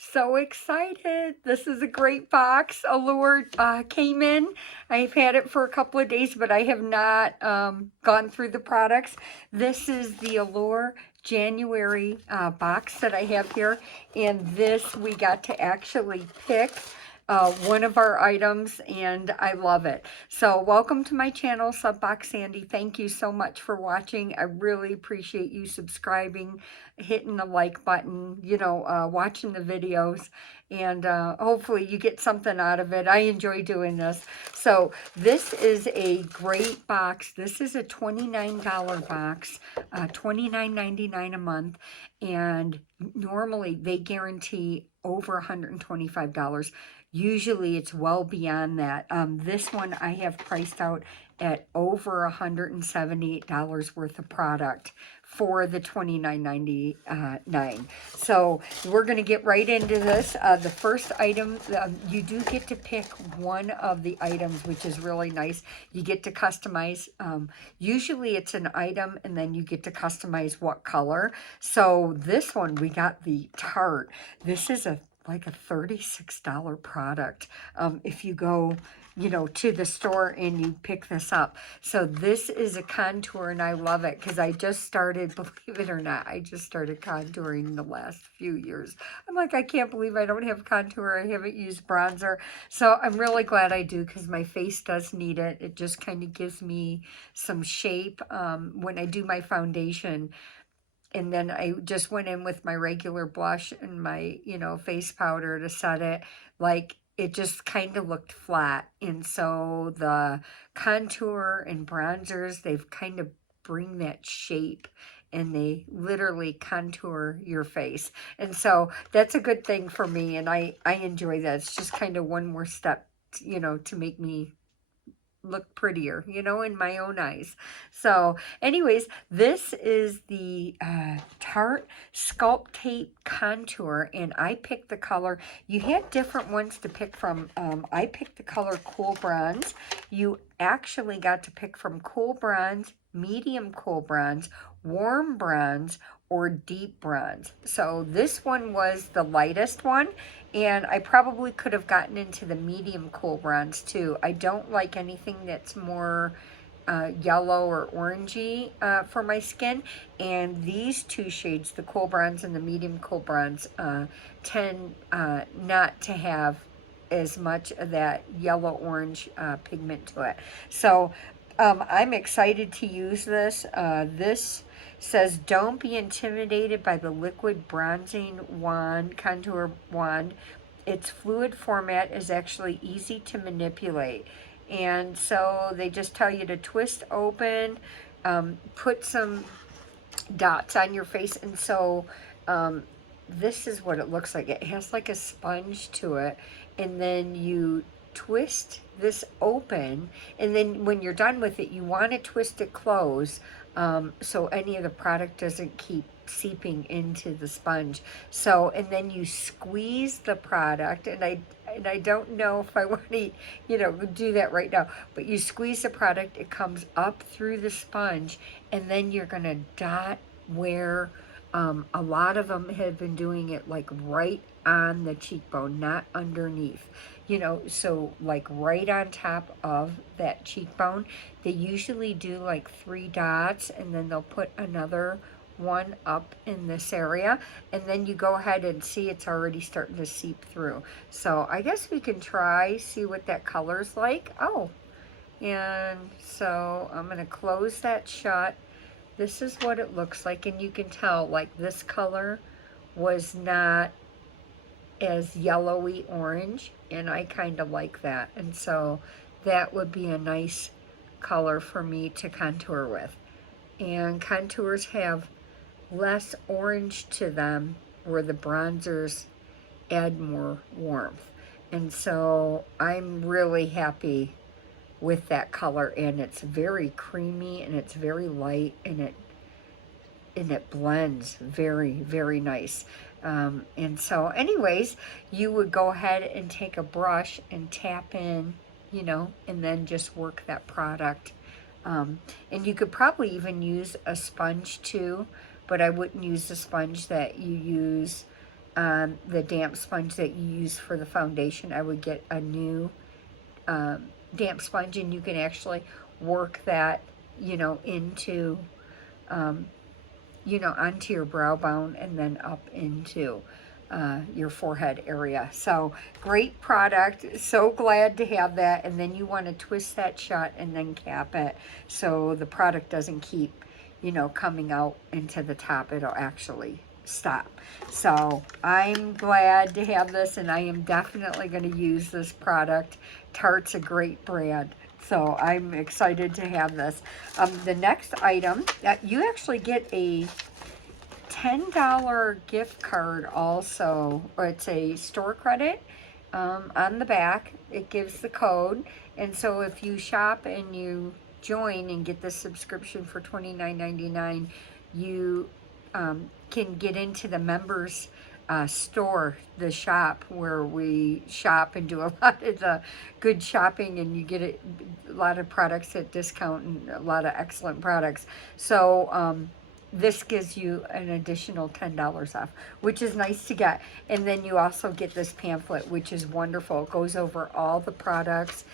So excited. This is a great box. Allure came in. I've had it for a couple of days, but I have not gone through the products. This is the Allure January box that I have here. And this, we got to actually pick one of our items, and I love it. So welcome to my channel, Subbox Sandy. Thank you so much for watching. I really appreciate you subscribing, hitting the like button, watching the videos, and hopefully you get something out of it. I enjoy doing this. So this is a great box. This is a $29 box, $29.99 a month, and normally they guarantee over $125. Usually it's well beyond that. This one I have priced out at over $178 worth of product for the $29.99. So we're going to get right into this. The first item, you do get to pick one of the items, which is really nice. You get to customize. Usually it's an item, and then you get to customize what color. So this one, we got the Tarte. This is like a $36 product if you go to the store and you pick this up. So this is a contour, and I love it because I just started, believe it or not, I just started contouring the last few years. I'm like, I can't believe I don't have contour. I haven't used bronzer. So I'm really glad I do because my face does need it. It just kind of gives me some shape when I do my foundation. And then I just went in with my regular blush and my, face powder to set it. Like, it just kind of looked flat. And so the contour and bronzers, they've kind of bring that shape, and they literally contour your face. And so that's a good thing for me, and I enjoy that. It's just kind of one more step, to make me look prettier, in my own eyes. So anyways, this is the Tarte Sculpt Tape Contour, and I picked the color. You had different ones to pick from. I picked the color Cool Bronze. You actually got to pick from Cool Bronze, Medium Cool Bronze, Warm Bronze, or Deep Bronze. So this one was the lightest one, and I probably could have gotten into the medium cool bronze too. I don't like anything that's more yellow or orangey for my skin. And these two shades, the cool bronze and the medium cool bronze, tend not to have as much of that yellow-orange pigment to it. So I'm excited to use this. This says, don't be intimidated by the liquid bronzing wand, contour wand. Its fluid format is actually easy to manipulate. And so they just tell you to twist open, put some dots on your face. And so this is what it looks like. It has like a sponge to it. And then you twist this open, and then when you're done with it, you want to twist it close so any of the product doesn't keep seeping into the sponge. So, and then you squeeze the product, and I don't know if I want to, do that right now, but you squeeze the product, it comes up through the sponge, and then you're going to dot where a lot of them have been doing it like right on the cheekbone, not underneath. So like right on top of that cheekbone. They usually do like 3 dots, and then they'll put another one up in this area, and then you go ahead and see it's already starting to seep through. So I guess we can see what that color's like. Oh, and so I'm going to close that shut. This is what it looks like, and you can tell like this color was not as yellowy orange, and I kind of like that. And so that would be a nice color for me to contour with. And contours have less orange to them, where the bronzers add more warmth. And so I'm really happy with that color, and it's very creamy, and it's very light, and it blends very, very nice. And so anyways, you would go ahead and take a brush and tap in, and then just work that product. And you could probably even use a sponge too, but I wouldn't use the sponge that you use the damp sponge that you use for the foundation. I would get a new damp sponge, and you can actually work that, into, um, onto your brow bone and then up into your forehead area. So great product. So glad to have that. And then you want to twist that shut and then cap it so the product doesn't keep, coming out into the top. It'll actually stop. So I'm glad to have this, and I am definitely going to use this product. Tarte's a great brand. So I'm excited to have this. The next item, you actually get a $10 gift card also, or it's a store credit on the back. It gives the code. And so if you shop and you join and get the subscription for $29.99, you can get into the members store, the shop where we shop and do a lot of the good shopping, and you get a lot of products at discount and a lot of excellent products. So this gives you an additional $10 off, which is nice to get. And then you also get this pamphlet, which is wonderful. It goes over all the products,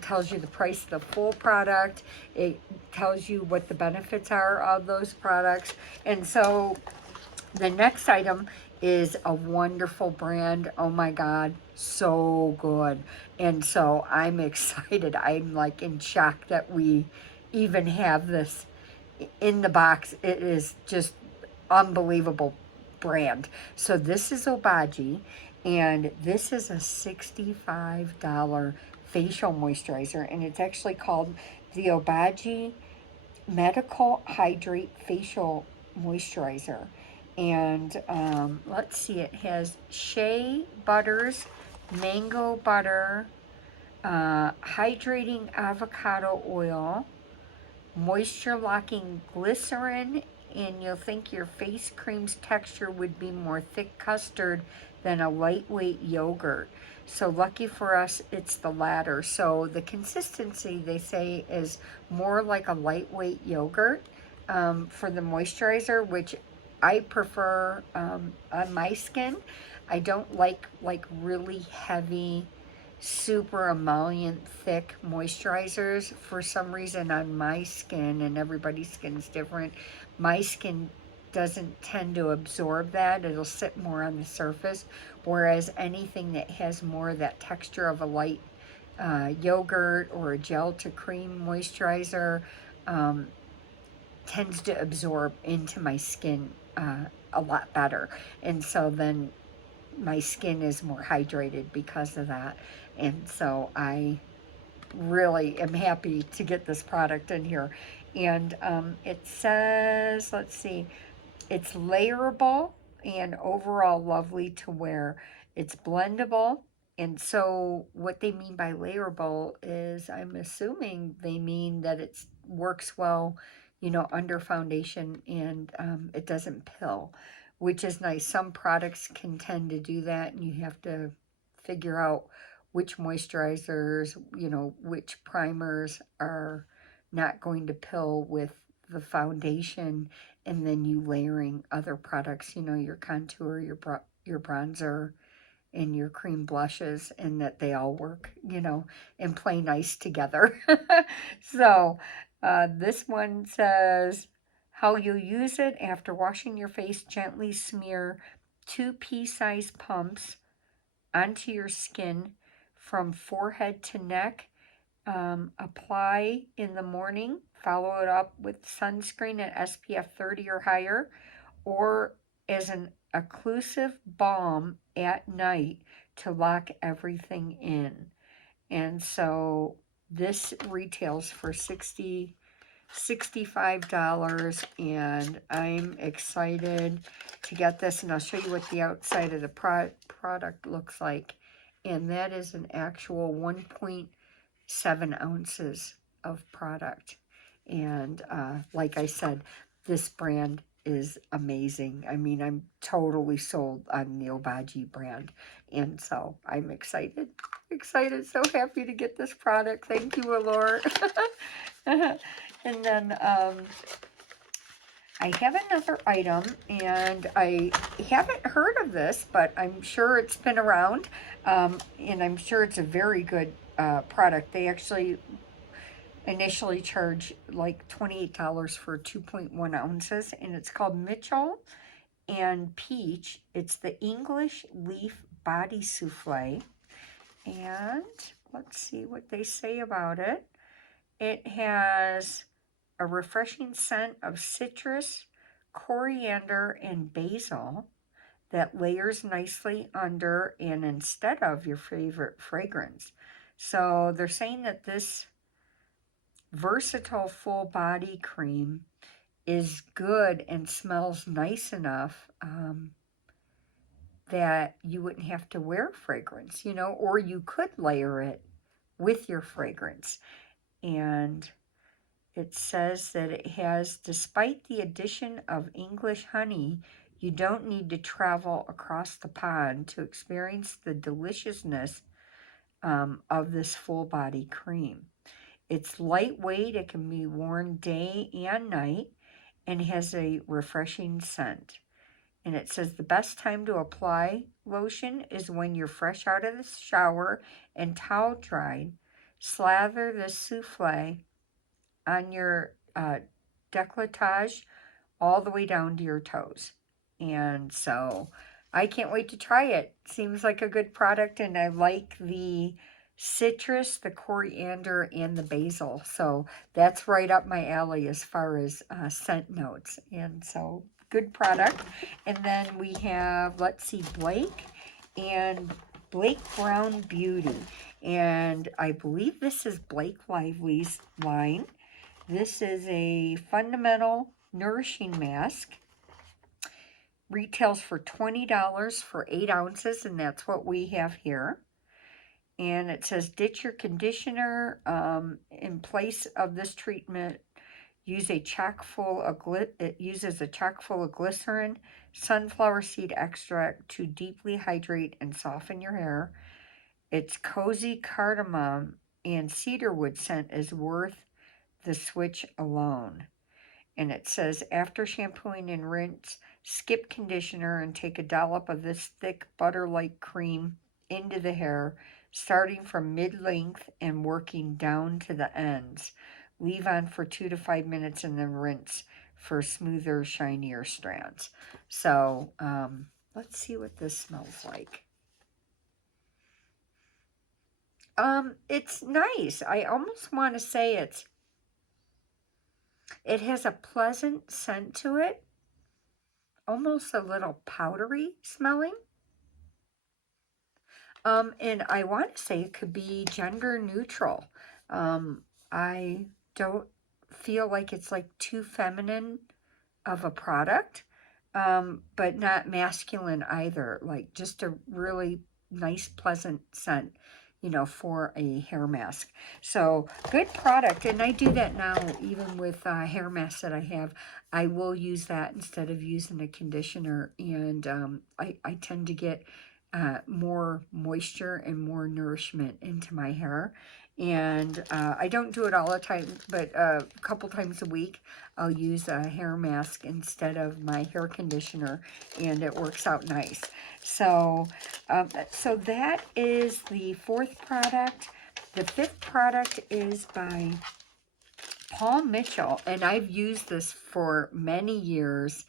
tells you the price of the full product. It tells you what the benefits are of those products. And so the next item is a wonderful brand. Oh my God, so good. And so I'm excited. I'm like in shock that we even have this in the box. It is just unbelievable brand. So this is Obagi, and this is a $65 facial moisturizer, and it's actually called the Obagi Medical Hydrate Facial Moisturizer. And let's see, it has shea butters, mango butter, hydrating avocado oil, moisture locking glycerin, and you'll think your face cream's texture would be more thick custard than a lightweight yogurt. So lucky for us, it's the latter. So the consistency, they say, is more like a lightweight yogurt for the moisturizer, which I prefer on my skin. I don't like really heavy, super emollient thick moisturizers. For some reason on my skin, and everybody's skin's different, my skin doesn't tend to absorb that. It'll sit more on the surface, whereas anything that has more of that texture of a light yogurt or a gel to cream moisturizer tends to absorb into my skin a lot better. And so then my skin is more hydrated because of that. And so I really am happy to get this product in here. And it says, let's see, it's layerable and overall lovely to wear. It's blendable. And so what they mean by layerable is, I'm assuming they mean that it works well, under foundation, and it doesn't pill, which is nice. Some products can tend to do that, and you have to figure out which moisturizers, which primers are not going to pill with the foundation, and then you layering other products, your contour, your bronzer, and your cream blushes, and that they all work, and play nice together. So this one says, how you use it: after washing your face, gently smear 2 pea-sized pumps onto your skin from forehead to neck. Apply in the morning, follow it up with sunscreen at SPF 30 or higher, or as an occlusive balm at night to lock everything in. And so this retails for $65, and I'm excited to get this, and I'll show you what the outside of the product looks like. And that is an actual 1.7 ounces of product. And like I said, this brand is amazing. I mean, I'm totally sold on the Obagi brand. And so I'm excited, so happy to get this product. Thank you, Allure. And then I have another item, and I haven't heard of this, but I'm sure it's been around, and I'm sure it's a very good product. They actually initially charge like $28 for 2.1 ounces, and it's called Mitchell and Peach. It's the English Leaf Body Souffle, and let's see what they say about it. It has a refreshing scent of citrus, coriander, and basil that layers nicely under and instead of your favorite fragrance. So they're saying that this versatile full body cream is good and smells nice enough that you wouldn't have to wear fragrance, or you could layer it with your fragrance. And it says that it has, despite the addition of English honey, you don't need to travel across the pond to experience the deliciousness of this full body cream. It's lightweight, it can be worn day and night, and has a refreshing scent. And it says the best time to apply lotion is when you're fresh out of the shower and towel dried. Slather this souffle on your décolletage all the way down to your toes. And so I can't wait to try it. Seems like a good product, and I like the citrus, the coriander, and the basil. So that's right up my alley as far as scent notes. And so good product. And then we have, let's see, Blake and Blake Brown Beauty. And I believe this is Blake Lively's line. This is a fundamental nourishing mask. Retails for $20 for 8 ounces, and that's what we have here. And it says ditch your conditioner. In place of this treatment, use a chock full of it uses a chock full of glycerin, sunflower seed extract to deeply hydrate and soften your hair. Its cozy cardamom and cedarwood scent is worth the switch alone. And it says after shampooing and rinse, skip conditioner and take a dollop of this thick butter-like cream into the hair, starting from mid-length and working down to the ends. Leave on for 2 to 5 minutes and then rinse for smoother, shinier strands. So let's see what this smells like. It's nice. I almost want to say it has a pleasant scent to it, almost a little powdery smelling. And I want to say it could be gender neutral. I don't feel like it's like too feminine of a product, but not masculine either. Like just a really nice, pleasant scent, for a hair mask. So good product. And I do that now, even with hair masks that I have. I will use that instead of using a conditioner. And I tend to get more moisture and more nourishment into my hair. And I don't do it all the time, but a couple times a week I'll use a hair mask instead of my hair conditioner, and it works out nice. So so that is the 4th product. The 5th product is by Paul Mitchell, and I've used this for many years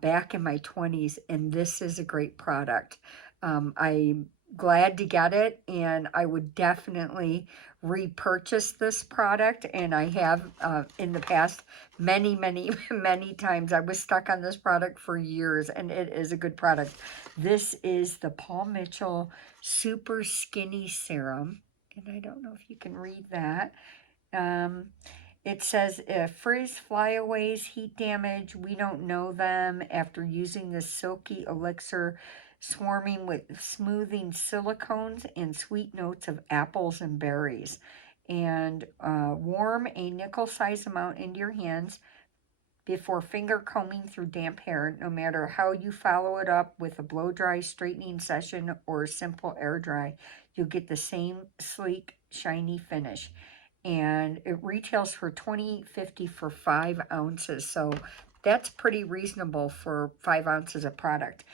back in my 20s, and this is a great product. I'm glad to get it, and I would definitely repurchase this product, and I have in the past many, many, many times. I was stuck on this product for years, and it is a good product. This is the Paul Mitchell Super Skinny Serum, and I don't know if you can read that. It says, frizz, flyaways, heat damage, we don't know them after using this silky elixir swarming with smoothing silicones and sweet notes of apples and berries. And warm a nickel-sized amount into your hands before finger combing through damp hair, no matter how you follow it up with a blow-dry straightening session or a simple air dry. You'll get the same sleek, shiny finish. And it retails for $20.50 for 5 ounces. So that's pretty reasonable for 5 ounces of product.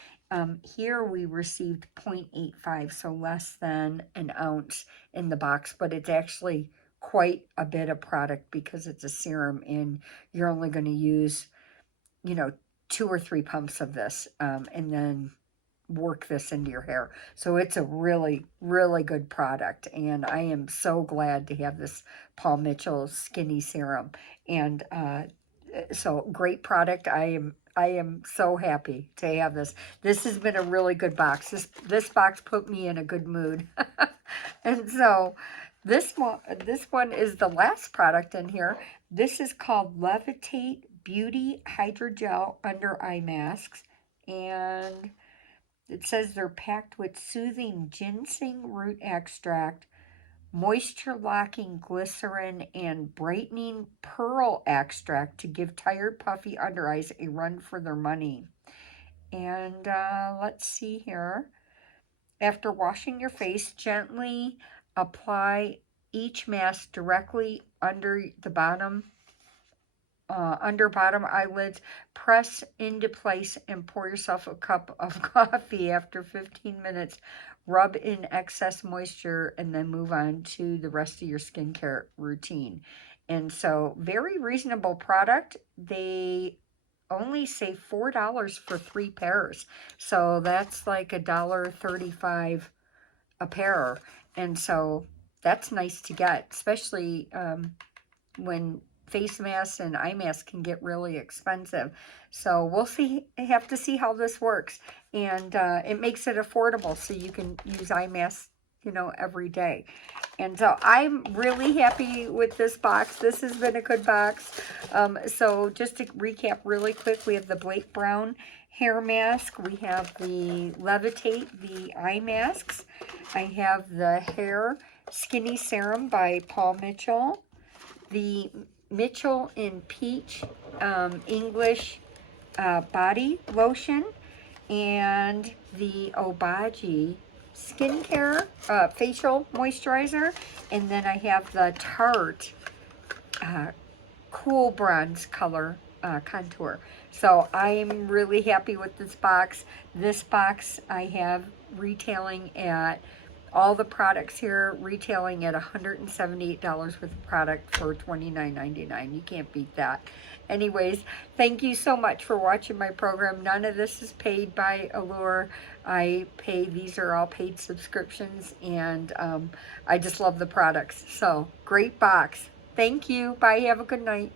Here we received 0.85, so less than an ounce in the box, but it's actually quite a bit of product because it's a serum and you're only going to use, you know, 2 or 3 pumps of this, and then work this into your hair. So it's a really, really good product. And I am so glad to have this Paul Mitchell Skinny Serum. And so great product. I am so happy to have this. This has been a really good box. This box put me in a good mood. And so this one is the last product in here. This is called Levitate Beauty Hydrogel Under Eye Masks. And it says they're packed with soothing ginseng root extract, moisture locking glycerin, and brightening pearl extract to give tired, puffy under eyes a run for their money. And let's see here. After washing your face, gently apply each mask directly under the bottom eyelids. Press into place and pour yourself a cup of coffee. After 15 minutes, rub in excess moisture and then move on to the rest of your skincare routine. And so, very reasonable product. They only say $4 for 3 pairs. So that's like $1.35 a pair. And so that's nice to get, especially when face masks and eye masks can get really expensive. So we'll see, have to see how this works. And it makes it affordable so you can use eye masks, every day. And so I'm really happy with this box. This has been a good box. So just to recap really quick, we have the Blake Brown hair mask. We have the Levitate, the eye masks. I have the hair skinny serum by Paul Mitchell. The Mitchell in Peach English body lotion, and the Obagi skincare facial moisturizer, and then I have the Tarte cool bronze color contour. So I'm really happy with this box. This box I have retailing at all the products here, retailing at $178 worth of product for $29.99. You can't beat that. Anyways, thank you so much for watching my program. None of this is paid by Allure. These are all paid subscriptions, and I just love the products. So, great box. Thank you. Bye. Have a good night.